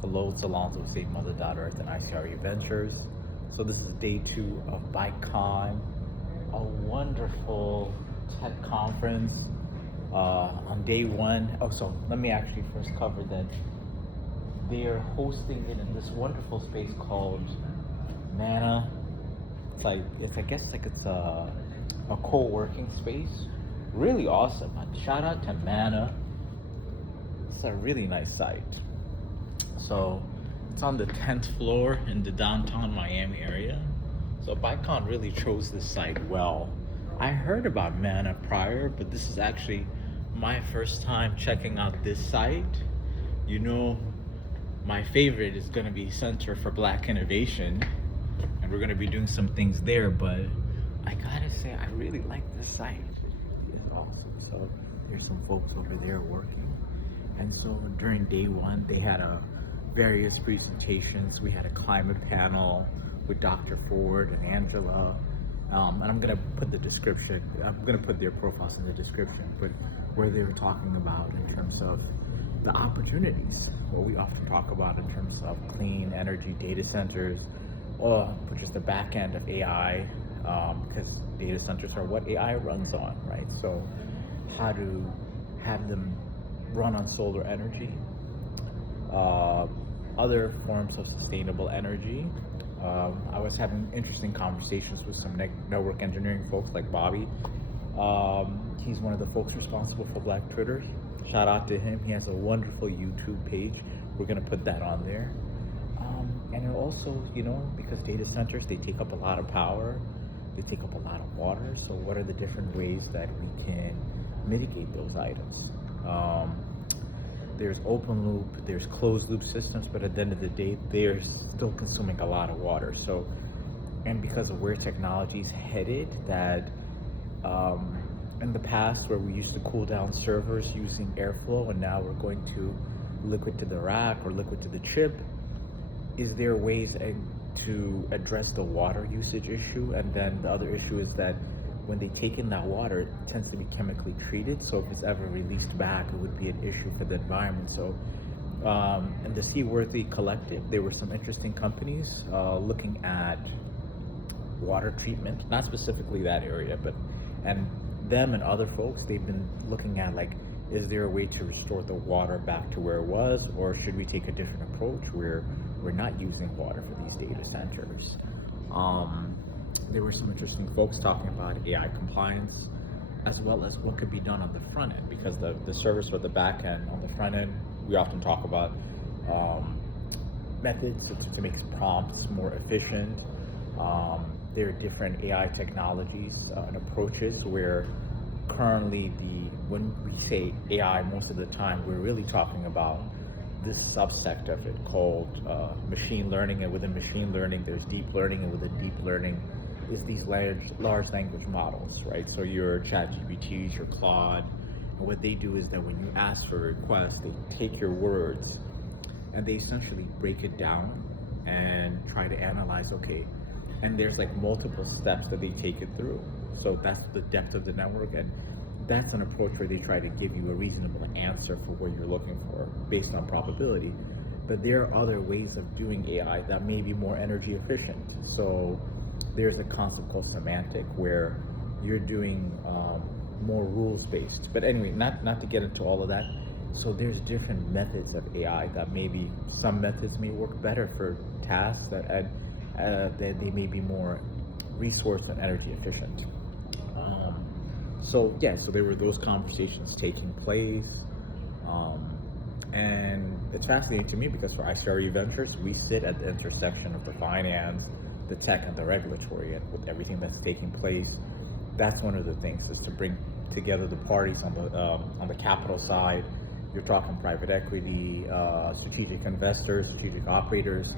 Hello, Salons of St. Mother Earth and ICRE Ventures. So this is day 2 of BikeCon, a wonderful tech conference. On day 1, so let me actually first cover that they're hosting it in this wonderful space called Mana. It's a co-working space. Really awesome. Shout out to Mana. It's a really nice site. So it's on the 10th floor in the downtown Miami area. So BikeCon really chose this site well. I heard about Mana prior, but this is actually my first time checking out this site. You know, my favorite is going to be Center for Black Innovation, and we're going to be doing some things there, but I gotta say, I really like this site. It's awesome. So there's some folks over there working. And so during day 1, they had various presentations. We had a climate panel with Dr. Ford and Angela. And I'm gonna put their profiles in the description, but where they were talking about in terms of the opportunities, what we often talk about in terms of clean energy data centers, which is the back end of AI, because data centers are what AI runs on, right? So how to have them run on solar energy, other forms of sustainable energy. I was having interesting conversations with some network engineering folks like Bobby. He's one of the folks responsible for Black Twitter. Shout out to him. He has a wonderful YouTube page. We're gonna put that on there. And also, because data centers, they take up a lot of power, they take up a lot of water. So what are the different ways that we can mitigate those items? There's open loop, there's closed loop systems, but at the end of the day, they're still consuming a lot of water. So, and because of where technology's headed, that in the past where we used to cool down servers using airflow, and now we're going to liquid to the rack or liquid to the chip, is there ways to address the water usage issue? And then the other issue is that when they take in that water, it tends to be chemically treated. So if it's ever released back, it would be an issue for the environment. So in the Seaworthy Collective, there were some interesting companies looking at water treatment, not specifically that area, and them and other folks, they've been looking at is there a way to restore the water back to where it was, or should we take a different approach where we're not using water for these data centers? There were some interesting folks talking about AI compliance, as well as what could be done on the front end, because the service or the back end, on the front end, we often talk about methods to make prompts more efficient. There are different AI technologies and approaches where currently when we say AI, most of the time we're really talking about this subsect of it called machine learning, and within machine learning there's deep learning, and within deep learning is these large language models, right? So your ChatGPTs, your Claude, and what they do is that when you ask for a request, they take your words and they essentially break it down and try to analyze, okay, and there's multiple steps that they take it through. So that's the depth of the network, and that's an approach where they try to give you a reasonable answer for what you're looking for based on probability. But there are other ways of doing AI that may be more energy efficient. So there's a concept called semantic where you're doing more rules-based. But anyway, not to get into all of that. So there's different methods of AI that maybe some methods may work better for tasks that they may be more resource and energy efficient. So there were those conversations taking place. And it's fascinating to me because for ICRE Ventures, we sit at the intersection of the finance, the tech, and the regulatory, and with everything that's taking place. That's one of the things, is to bring together the parties on the capital side. You're talking private equity, strategic investors, strategic operators,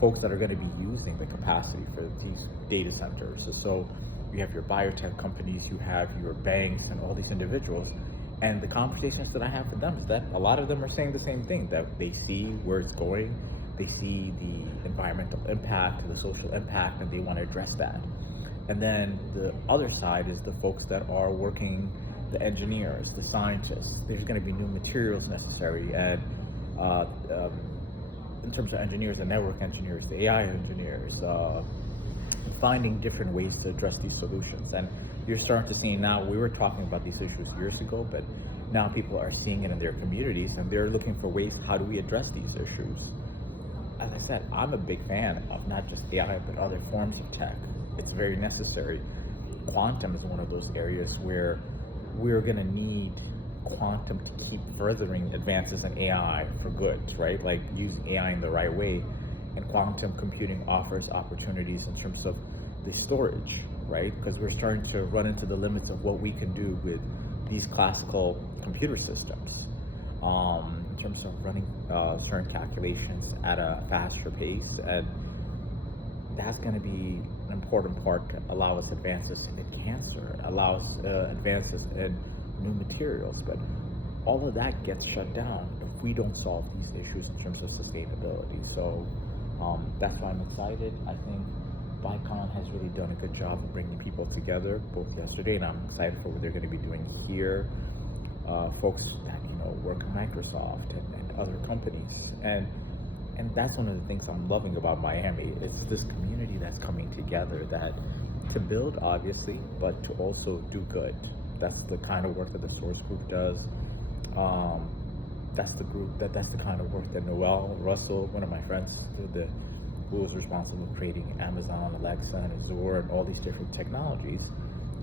folks that are going to be using the capacity for these data centers. So you have your biotech companies, you have your banks, and all these individuals. And the conversations that I have with them is that a lot of them are saying the same thing, that they see where it's going, they see the environmental impact, the social impact, and they want to address that. And then the other side is the folks that are working, the engineers, the scientists. There's going to be new materials necessary, and in terms of engineers, the network engineers, the AI engineers, finding different ways to address these solutions. And you're starting to see now, we were talking about these issues years ago, but now people are seeing it in their communities and they're looking for ways, how do we address these issues? As I said, I'm a big fan of not just AI, but other forms of tech. It's very necessary. Quantum is one of those areas where we're gonna need quantum to keep furthering advances in AI for good, right? Like using AI in the right way. And quantum computing offers opportunities in terms of the storage, right? Because we're starting to run into the limits of what we can do with these classical computer systems in terms of running certain calculations at a faster pace. And that's going to be an important part to allow us advances in cancer, allows advances in new materials. But all of that gets shut down if we don't solve these issues in terms of sustainability. So that's why I'm excited. I think Vicon has really done a good job of bringing people together, both yesterday, and I'm excited for what they're going to be doing here. Folks that work at Microsoft and other companies, and that's one of the things I'm loving about Miami. It's this community that's coming together, that to build, obviously, but to also do good. That's the kind of work that the Source Group does. That's the kind of work that Noel Russell, one of my friends, who was responsible for creating Amazon, Alexa, and Azure, and all these different technologies.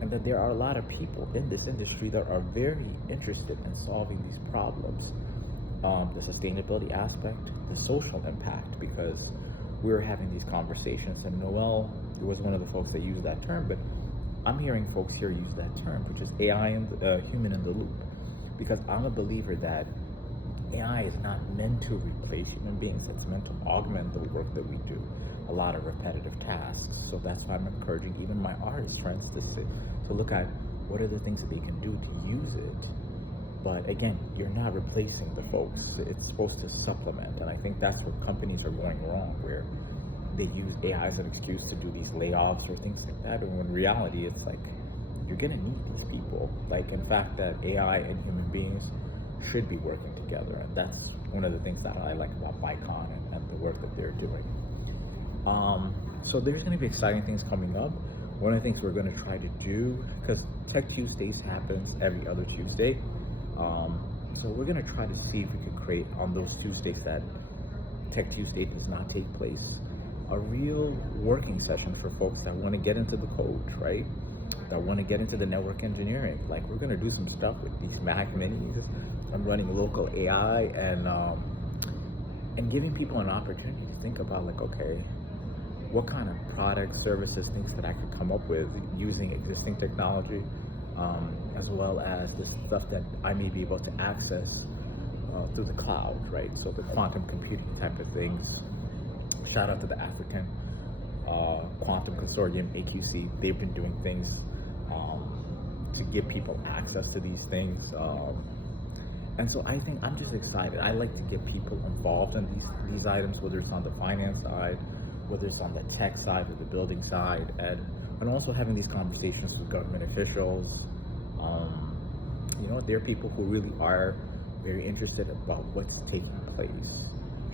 And that there are a lot of people in this industry that are very interested in solving these problems. The sustainability aspect, the social impact, because we were having these conversations, and Noel was one of the folks that used that term, but I'm hearing folks here use that term, which is AI and human in the loop, because I'm a believer that AI is not meant to replace human beings, it's meant to augment the work that we do, a lot of repetitive tasks. So that's why I'm encouraging even my artist friends to look at what are the things that they can do to use it. But again, you're not replacing the folks, it's supposed to supplement. And I think that's where companies are going wrong, where they use AI as an excuse to do these layoffs or things like that. And in reality, it's like, you're gonna need these people. Like, in fact, that AI and human beings should be working together. And that's one of the things that I like about Vicon and the work that they're doing. So there's gonna be exciting things coming up. One of the things we're gonna try to do, because Tech Tuesdays happens every other Tuesday. So we're gonna try to see if we could create on those Tuesdays that Tech Tuesday does not take place, a real working session for folks that wanna get into the code, right? That wanna get into the network engineering. Like, we're gonna do some stuff with these Mac Minis. I'm running local AI and giving people an opportunity to think about, like, okay, what kind of products, services, things that I could come up with using existing technology, as well as the stuff that I may be able to access through the cloud, right? So the quantum computing type of things. Shout out to the African Quantum Consortium, AQC. They've been doing things to give people access to these things. And so I think I'm just excited. I like to get people involved in these items, whether it's on the finance side, whether it's on the tech side or the building side, and also having these conversations with government officials. There are people who really are very interested about what's taking place.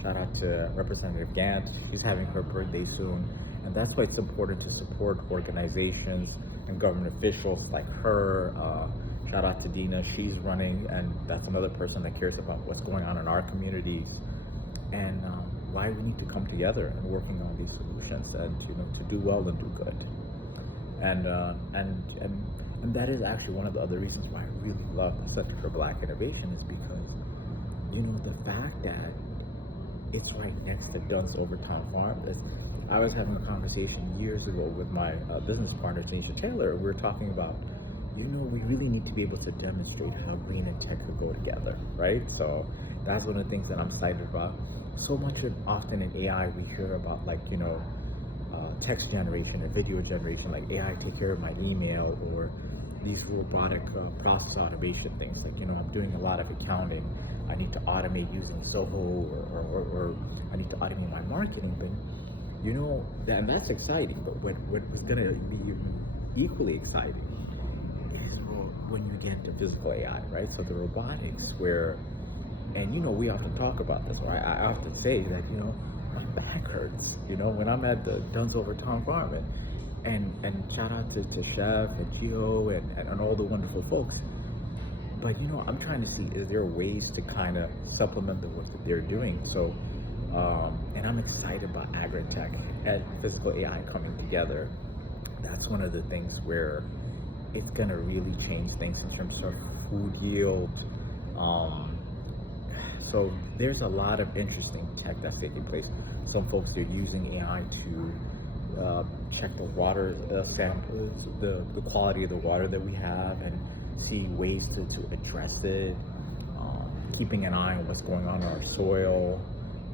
Shout out to Representative Gantz. She's having her birthday soon. And that's why it's important to support organizations and government officials like her. Shout out to Dina. She's running, and that's another person that cares about what's going on in our communities. And why we need to come together and working on these solutions and to do well and do good. And that is actually one of the other reasons why I really love the Center for Black Innovation, is because the fact that it's right next to Dunn's Overtown Farm. I was having a conversation years ago with my business partner, Tanisha Taylor. We were talking about, we really need to be able to demonstrate how green and tech could go together, right? So that's one of the things that I'm excited about. So much often in AI, we hear about text generation and video generation, like AI take care of my email, or these robotic process automation things. Like, I'm doing a lot of accounting. I need to automate using Zoho, or I need to automate my marketing. But, and that's exciting. But what was going to be equally exciting is when you get into physical AI, right? So the robotics, where And we often talk about this, or I often say that, my back hurts, when I'm at the Duns Overton Farm. And shout out to Chef and Gio and all the wonderful folks. But I'm trying to see, is there ways to kind of supplement the work that they're doing? So, and I'm excited about agri-tech and physical AI coming together. That's one of the things where it's gonna really change things in terms of food yield. So there's a lot of interesting tech that's taking place. Some folks are using AI to check the water samples, the quality of the water that we have, and see ways to address it, keeping an eye on what's going on in our soil.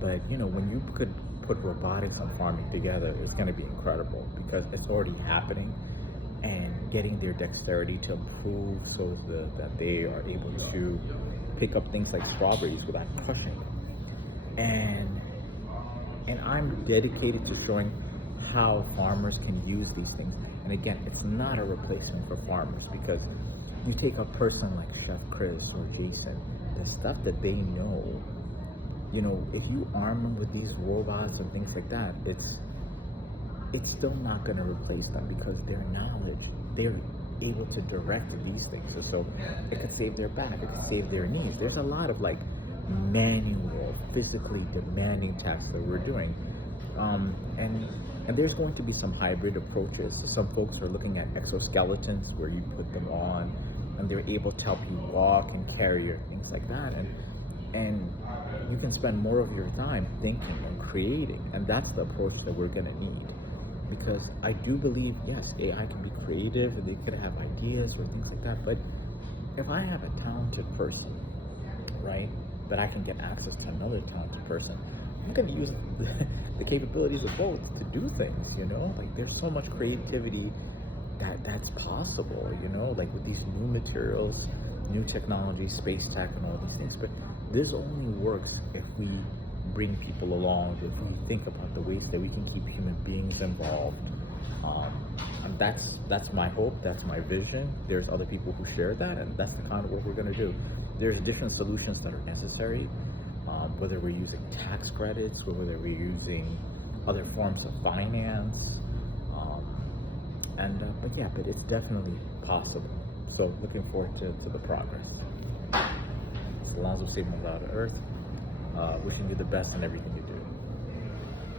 But when you could put robotics and farming together, it's going to be incredible, because it's already happening, and getting their dexterity to improve so that they are able to pick up things like strawberries without crushing them. And I'm dedicated to showing how farmers can use these things. And again, it's not a replacement for farmers, because you take a person like Chef Chris or Jason, the stuff that they know, if you arm them with these robots and things like that, it's still not going to replace them, because their knowledge, they're able to direct these things. So it could save their back, it could save their knees. There's a lot of manual, physically demanding tasks that we're doing. And there's going to be some hybrid approaches. Some folks are looking at exoskeletons where you put them on and they're able to help you walk and carry or things like that. And you can spend more of your time thinking and creating. And that's the approach that we're going to need. Because I do believe, yes, AI can be creative and they could have ideas or things like that. But if I have a talented person, right, that I can get access to another talented person, I'm going to use the capabilities of both to do things, there's so much creativity that's possible, with these new materials, new technology, space tech and all these things. But this only works if we bring people along, if we think about the ways that we can keep human beings involved. And that's my hope, that's my vision. There's other people who share that, and that's the kind of work we're going to do. There's different solutions that are necessary, whether we're using tax credits or whether we're using other forms of finance. But it's definitely possible. So looking forward to the progress. It's Alonzo Sigma of Earth. Wishing you the best in everything you do.